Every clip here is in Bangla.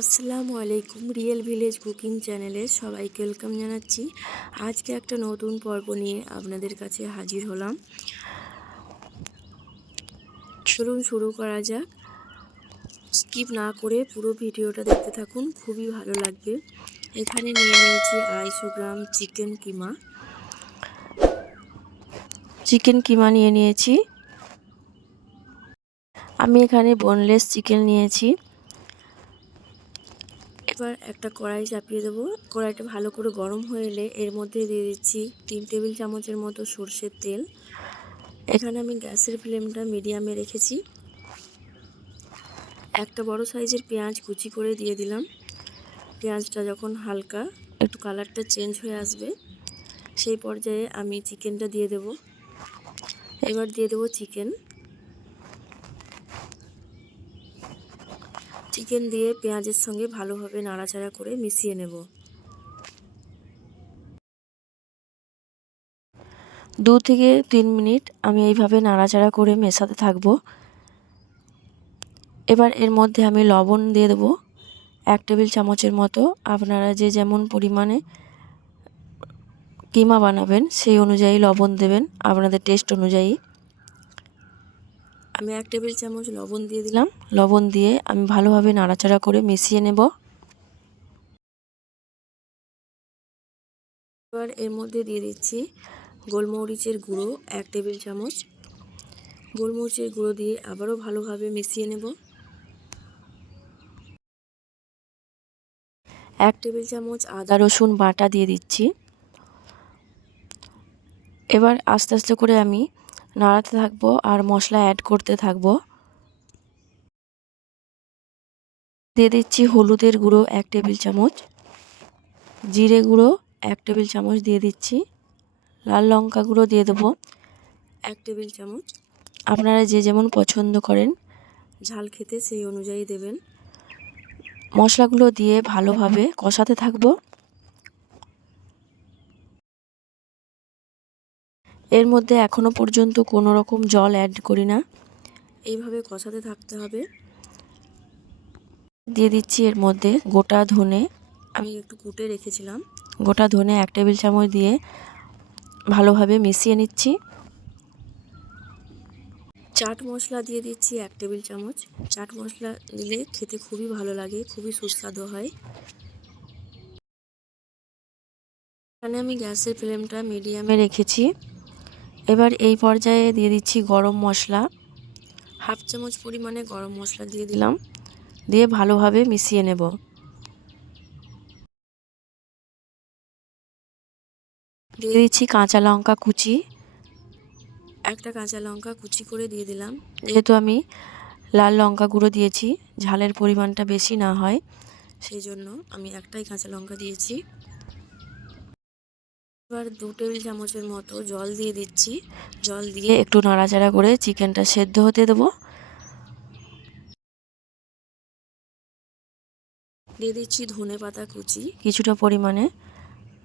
আসসালামু আলাইকুম রিয়েল ভিলেজ কুকিং চ্যানেলে সবাইকে ওয়েলকাম জানাচ্ছি। আজকে একটা নতুন পর্ব নিয়ে আপনাদের কাছে হাজির হলাম। চলুন শুরু করা যাক। স্কিপ না করে পুরো ভিডিওটা দেখতে থাকুন, খুবই ভালো লাগবে। এখানে নিয়ে নিয়েছি আড়াইশো গ্রাম চিকেন কিমা। চিকেন কিমা নিয়ে নিয়েছি। আমি এখানে বোনলেস চিকেন নিয়েছি। এবার একটা কড়াই চাপিয়ে দেবো। কড়াইটা ভালো করে গরম হয়ে এলে এর মধ্যে দিয়ে দিচ্ছি তিন টেবিল চামচের মতো সর্ষের তেল। এখানে আমি গ্যাসের ফ্লেমটা মিডিয়ামে রেখেছি। একটা বড় সাইজের পেঁয়াজ কুচি করে দিয়ে দিলাম। পেঁয়াজটা যখন হালকা, একটু কালারটা চেঞ্জ হয়ে আসবে, সেই পর্যায়ে আমি চিকেনটা দিয়ে দেব। এবার দিয়ে দেবো চিকেন। চিকেন দিয়ে পেঁয়াজের সঙ্গে ভালোভাবে নাড়াচাড়া করে মিশিয়ে নেব। দু থেকে তিন মিনিট আমি এইভাবে নাড়াচাড়া করে মেশাতে থাকব। এবার এর মধ্যে আমি লবণ দিয়ে দেবো। এক টেবিল চামচের মতো আপনারা যে যেমন পরিমাণে কিমা বানাবেন সেই অনুযায়ী লবণ দেবেন। আপনাদের টেস্ট অনুযায়ী আমি এক টেবিল চামচ লবণ দিয়ে দিলাম। লবণ দিয়ে আমি ভালোভাবে নাড়াচাড়া করে মিশিয়ে নেব। এবার এর মধ্যে দিয়ে দিচ্ছি গোলমরিচের গুঁড়ো এক টেবিল চামচ। গোলমরিচের গুঁড়ো দিয়ে আবারও ভালোভাবে মিশিয়ে নেব। এক টেবিল চামচ আদা, রসুন বাটা দিয়ে দিচ্ছি। এবার আস্তে আস্তে করে আমি নাড়াতে থাকব আর মশলা অ্যাড করতে থাকব। দিয়ে দিচ্ছি হলুদের গুঁড়ো এক টেবিল চামচ। জিরে গুঁড়ো এক টেবিল চামচ দিয়ে দিচ্ছি। লাল লঙ্কা গুঁড়ো দিয়ে দেবো এক টেবিল চামচ। আপনারা যে যেমন পছন্দ করেন, ঝাল খেতে সেই অনুযায়ী দেবেন। মশলাগুলো দিয়ে ভালোভাবে কষাতে থাকব। এর মধ্যে এখনও পর্যন্ত কোনো রকম জল অ্যাড করি না। এইভাবে কষাতে থাকতে হবে। দিয়ে দিচ্ছি এর মধ্যে গোটা ধনে। আমি একটু কুটে রেখেছিলাম। গোটা ধনে এক টেবিল চামচ দিয়ে ভালোভাবে মিশিয়ে নিচ্ছি। চাট মশলা দিয়ে দিচ্ছি এক টেবিল চামচ। চাট মশলা দিলে খেতে খুবই ভালো লাগে, খুবই সুস্বাদু হয়। এখানে আমি গ্যাসের ফ্লেমটা মিডিয়ামে রেখেছি। এবার এই পর্যায়ে দিয়ে দিচ্ছি গরম মশলা। হাফ চামচ পরিমাণে গরম মশলা দিয়ে দিলাম। দিয়ে ভালোভাবে মিশিয়ে নেব। দিয়ে দিচ্ছি কাঁচা লঙ্কা কুচি। একটা কাঁচা লঙ্কা কুচি করে দিয়ে দিলাম। যেহেতু আমি লাল লঙ্কা গুঁড়ো দিয়েছি, ঝালের পরিমাণটা বেশি না হয়, সেই জন্য আমি একটাই কাঁচা লঙ্কা দিয়েছি। এবার দু টেবিল চামচের মতো জল দিয়ে দিচ্ছি। জল দিয়ে একটু নাড়াচাড়া করে চিকেনটা সেদ্ধ হতে দেবো। দিয়ে দিচ্ছি ধনে পাতা কুচি। কিছুটা পরিমাণে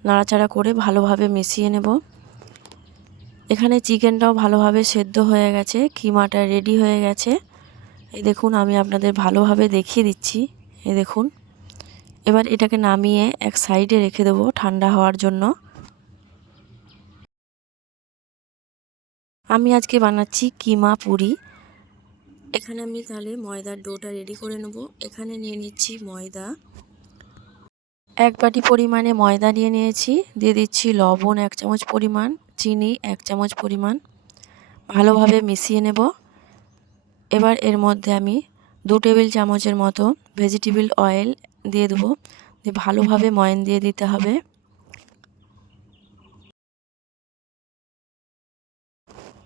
নাড়াচাড়া করে ভালোভাবে মিশিয়ে নেব। এখানে চিকেনটাও ভালোভাবে সেদ্ধ হয়ে গেছে কিমাটা রেডি হয়ে গেছে। এই দেখুন আমি আপনাদের ভালোভাবে দেখিয়ে দিচ্ছি। এই দেখুন এবার এটাকে নামিয়ে এক সাইডে রেখে দেবো ঠান্ডা হওয়ার জন্য। আমি আজকে বানাচ্ছি কিমা পুরি। এখানে আমি তাহলে ময়দার ডোটা রেডি করে নেব। এখানে নিয়ে নিচ্ছি ময়দা। এক বাটি পরিমাণে ময়দা নিয়ে নিয়েছি। দিয়ে দিচ্ছি লবণ এক চামচ পরিমাণ, চিনি এক চামচ পরিমাণ। ভালোভাবে মিশিয়ে নেব। এবার এর মধ্যে আমি দু টেবিল চামচের মতো ভেজিটেবিল অয়েল দিয়ে দেবো। দিয়ে ভালোভাবে ময়ন দিয়ে দিতে হবে।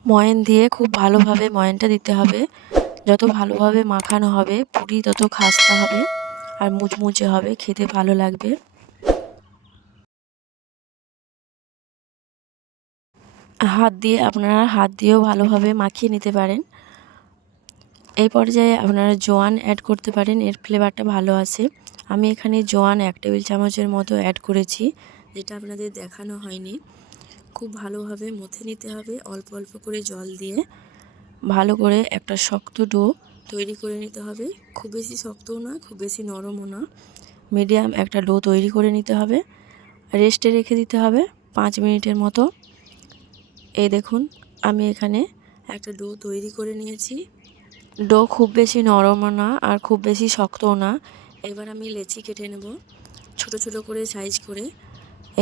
ময়ন দিয়ে খুব ভালোভাবে ময়নটা দিতে হবে। যত ভালোভাবে মাখানো হবে, পুরি তত খাস্তা হবে আর মুচমুচে হবে, খেতে ভালো লাগবে। হাত দিয়ে, আপনারা হাত দিয়েও ভালোভাবে মাখিয়ে নিতে পারেন। এই পর্যায়ে আপনারা জোয়ান অ্যাড করতে পারেন, এর ফ্লেভারটা ভালো আছে। আমি এখানে জোয়ান এক টেবিল চামচের মতো অ্যাড করেছি, যেটা আপনাদের দেখানো হয়নি। খুব ভালোভাবে মথে নিতে হবে। অল্প অল্প করে জল দিয়ে ভালো করে একটা শক্ত ডো তৈরি করে নিতে হবে। খুব বেশি শক্তও না খুব বেশি নরমও না। মিডিয়াম একটা ডো তৈরি করে নিতে হবে। রেস্টে রেখে দিতে হবে পাঁচ মিনিটের মতো। এই দেখুন আমি এখানে একটা ডো তৈরি করে নিয়েছি। ডো খুব বেশি নরমও না আর খুব বেশি শক্তও না। এবার আমি লেচি কেটে নেব। ছোট ছোট করে সাইজ করে।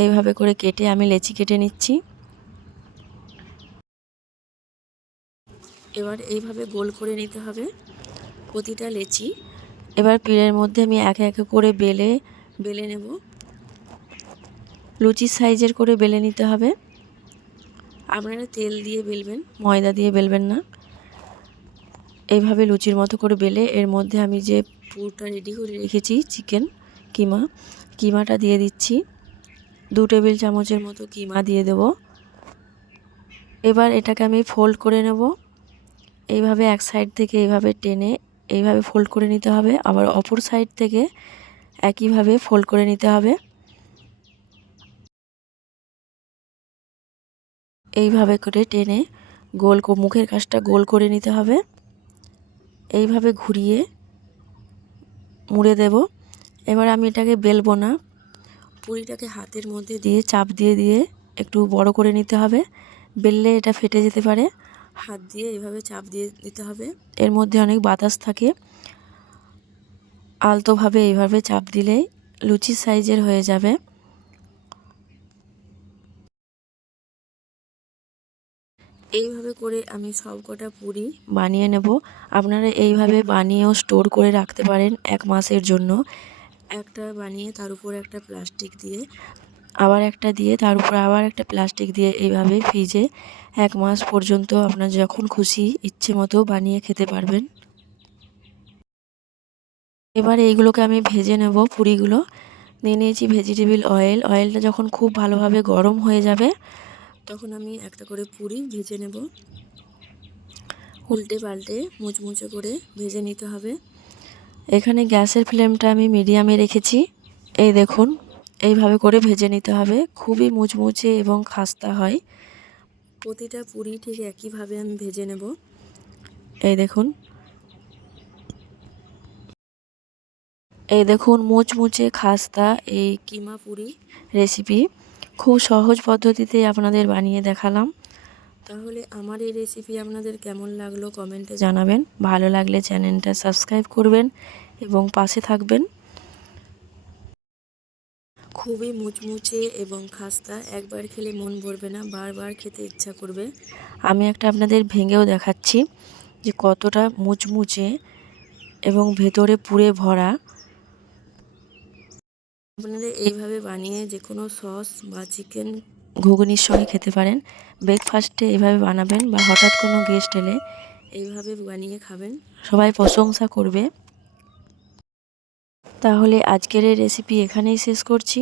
এইভাবে করে কেটে আমি লেচি কেটে নিচ্ছি। এবার এইভাবে গোল করে নিতে হবে প্রতিটা লেচি। এবার পিড়ের মধ্যে আমি একে একে করে বেলে বেলে নেব। লুচির সাইজের করে বেলে নিতে হবে। আপনারা তেল দিয়ে বেলবেন, ময়দা দিয়ে বেলবেন না। এইভাবে লুচির মতো করে বেলে, এর মধ্যে আমি যে পুরটা রেডি করে রেখেছি চিকেন কিমা, কিমাটা দিয়ে দিচ্ছি। দু টেবিল চামচের মতো কিমা দিয়ে দেব। এবার এটাকে আমি ফোল্ড করে নেব। এইভাবে এক সাইড থেকে এইভাবে টেনে এইভাবে ফোল্ড করে নিতে হবে। আবার অপর সাইড থেকে একইভাবে ফোল্ড করে নিতে হবে। এইভাবে করে টেনে গোল মুখের কাজটা গোল করে নিতে হবে। এইভাবে ঘুরিয়ে মুড়ে দেব। এবার আমি এটাকে বেলবো না। পুরিটাকে হাতের মধ্যে দিয়ে চাপ দিয়ে দিয়ে একটু বড় করে নিতে হবে। বেললে এটা ফেটে যেতে পারে। হাত দিয়ে এভাবে চাপ দিয়ে দিতে হবে। এর মধ্যে অনেক বাতাস থাকে। আলতোভাবে এইভাবে চাপ দিলে লুচি সাইজের হয়ে যাবে। এইভাবে করে আমি সব কটা পুরি বানিয়ে নেব। আপনারা এইভাবে বানিয়েও স্টোর করে রাখতে পারেন এক মাসের জন্য। একটা বানিয়ে তার উপরে একটা প্লাস্টিক দিয়ে আবার একটা দিয়ে, তার উপর আবার একটা প্লাস্টিক দিয়ে এইভাবে ফ্রিজে এক মাস পর্যন্ত আপনার যখন খুশি ইচ্ছে মতো বানিয়ে খেতে পারবেন। এবার এইগুলোকে আমি ভেজে নেব পুরিগুলো। নিয়ে নিয়েছি ভেজিটেবিল অয়েল অয়েলটা যখন খুব ভালোভাবে গরম হয়ে যাবে, তখন আমি একটা করে পুরি ভেজে নেব। উল্টে পাল্টে মুচমুচে করে ভেজে নিতে হবে। এখানে গ্যাসের ফ্লেমটা আমি মিডিয়ামে রেখেছি। এই দেখুন এইভাবে করে ভেজে নিতে হবে। খুবই মুচমুচে এবং খাস্তা হয়। প্রতিটা পুরি ঠিক একইভাবে আমি ভেজে নেব। এই দেখুন। এই দেখুন মুচমুচে খাস্তা এই কিমা পুরি রেসিপি খুব সহজ পদ্ধতিতে আপনাদের বানিয়ে দেখালাম। তাহলে আমার এই রেসিপি আপনাদের কেমন লাগল কমেন্টে জানাবেন। ভালো লাগলে চ্যানেলটা সাবস্ক্রাইব করবেন এবং পাশে থাকবেন। খুবই মুচমুচে এবং খাস্তা, একবার খেলে মন ভরবে না, বারবার খেতে ইচ্ছা করবে। আমি একটা আপনাদের ভেঙেও দেখাচ্ছি যে কতটা মুচমুচে এবং ভেতরে পুরে ভরা। আপনারা এইভাবে বানিয়ে যে কোনো সস বা চিকেন ঘুগনির সঙ্গে খেতে পারেন। ব্রেকফাস্টে এইভাবে বানাবেন বা হঠাৎ কোনো গেস্ট এলে এইভাবে বানিয়ে খাবেন। সবাই প্রশংসা করবে। তাহলে আজকের রেসিপি এখানেই শেষ করছি।